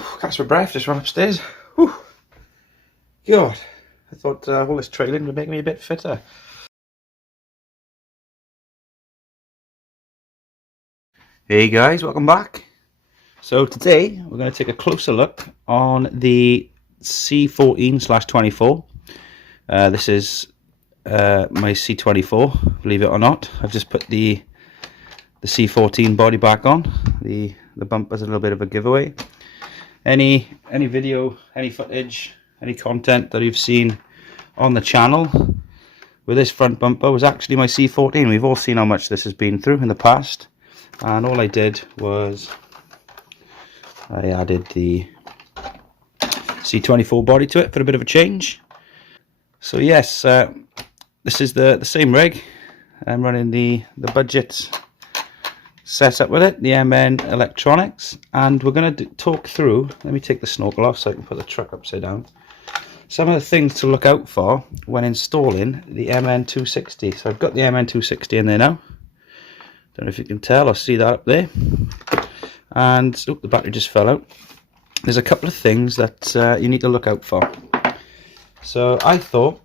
Whew, catch my breath, just run upstairs. Whew. God, I thought all this trailing would make me a bit fitter. Hey guys, welcome back. So today we're going to take a closer look on the C14/24. This is my C24, believe it or not. I've just put the C14 body back on. The bumper's a little bit of a giveaway. Any video, any footage, any content that you've seen on the channel with this front bumper was actually my C14. We've all seen how much this has been through in the past, and all I did was I added the C24 body to it for a bit of a change. So yes, this is the same rig. I'm running the budget setup with it, the MN electronics, and we're going to talk through, let me take the snorkel off so I can put the truck upside down, some of the things to look out for when installing the MN260. So I've got the MN260 in there now. Don't know if you can tell or see that up there. And oh, the battery just fell out. There's a couple of things that you need to look out for. So I thought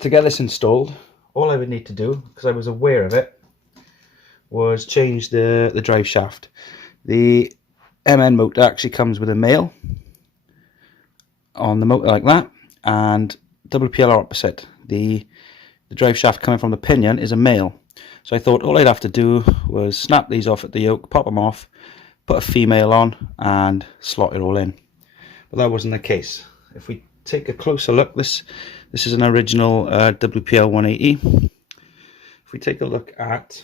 to get this installed, all I would need to do, because I was aware of it, was change the drive shaft. The MN motor actually comes with a male on the motor like that, and WPL opposite. The drive shaft coming from the pinion is a male. So I thought all I'd have to do was snap these off at the yoke, pop them off, put a female on and slot it all in. But that wasn't the case. If we take a closer look, this is an original WPL 180. If we take a look at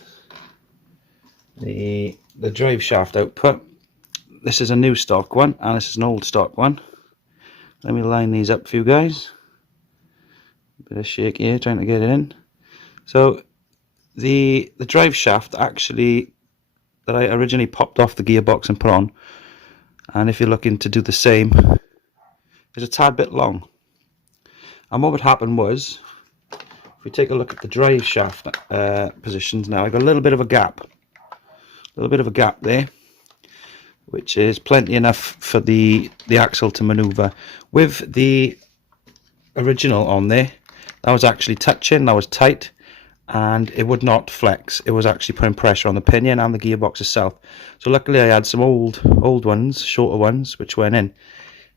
the drive shaft output, this is a new stock one and this is an old stock one. Let me line these up for you guys. A bit of shake here trying to get it in. So the drive shaft actually that I originally popped off the gearbox and put on, and if you're looking to do the same, is a tad bit long. And what would happen was, if we take a look at the drive shaft positions now, I've got a little bit of a gap. There, which is plenty enough for the axle to maneuver. With the original on there, that was actually touching, that was tight, and it would not flex. It was actually putting pressure on the pinion and the gearbox itself. So luckily I had some old ones, shorter ones, which went in.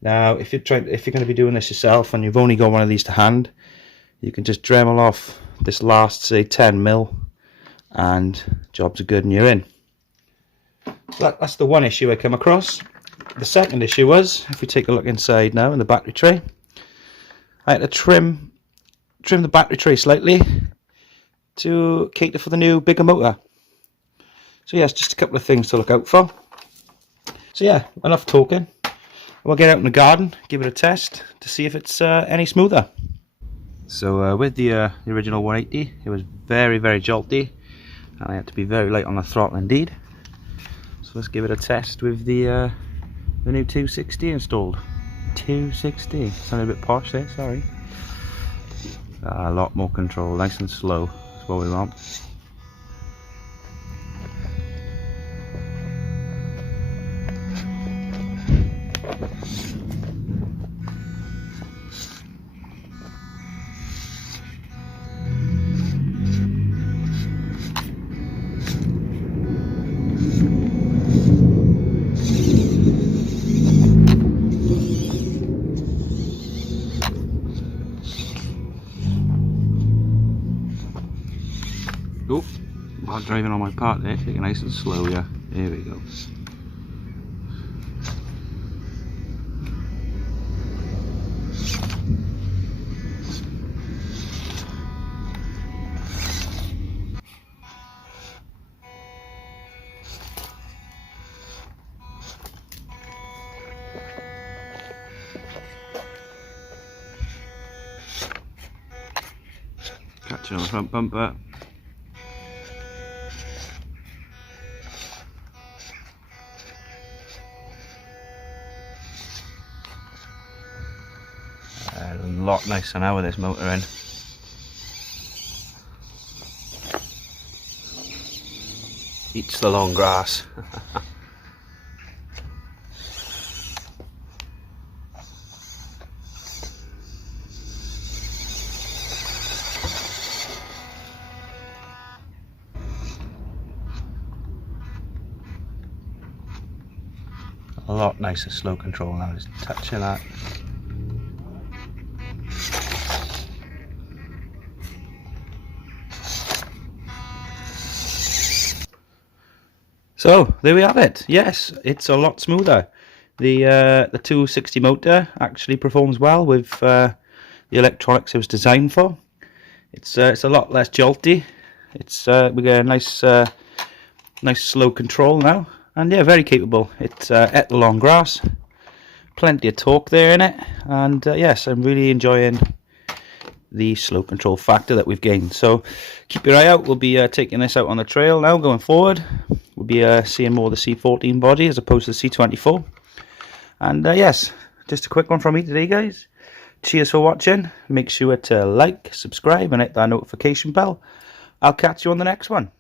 Now if you're going to be doing this yourself and you've only got one of these to hand, you can just Dremel off this last, say, 10mm, and jobs are good and you're in. So that's the one issue I come across. The second issue was, if we take a look inside now in the battery tray, I had to trim the battery tray slightly to cater for the new bigger motor. So yes, just a couple of things to look out for. So yeah, enough talking. We'll get out in the garden, give it a test to see if it's any smoother. So with the original 180, it was very, very jolty, and I had to be very light on the throttle indeed. So let's give it a test with the new 260 installed. 260, sounded a bit posh there, sorry. A lot more control, nice and slow, that's what we want. Oh, while driving on my part there, take it nice and slow, yeah. There we go. Catch it on the front bumper. A lot nicer now with this motor in. Eats the long grass. a lot nicer slow control now, just touching that. So there we have it. Yes, it's a lot smoother. The 260 motor actually performs well with the electronics it was designed for. It's a lot less jolty. We get a nice nice slow control now, and yeah, very capable. It's at the long grass, plenty of torque there in it, and yes, I'm really enjoying the slow control factor that we've gained. So keep your eye out. We'll be taking this out on the trail now going forward. We'll be seeing more of the C14 body as opposed to the C24. And yes, just a quick one from me today, guys. Cheers for watching. Make sure to like, subscribe, and hit that notification bell. I'll catch you on the next one.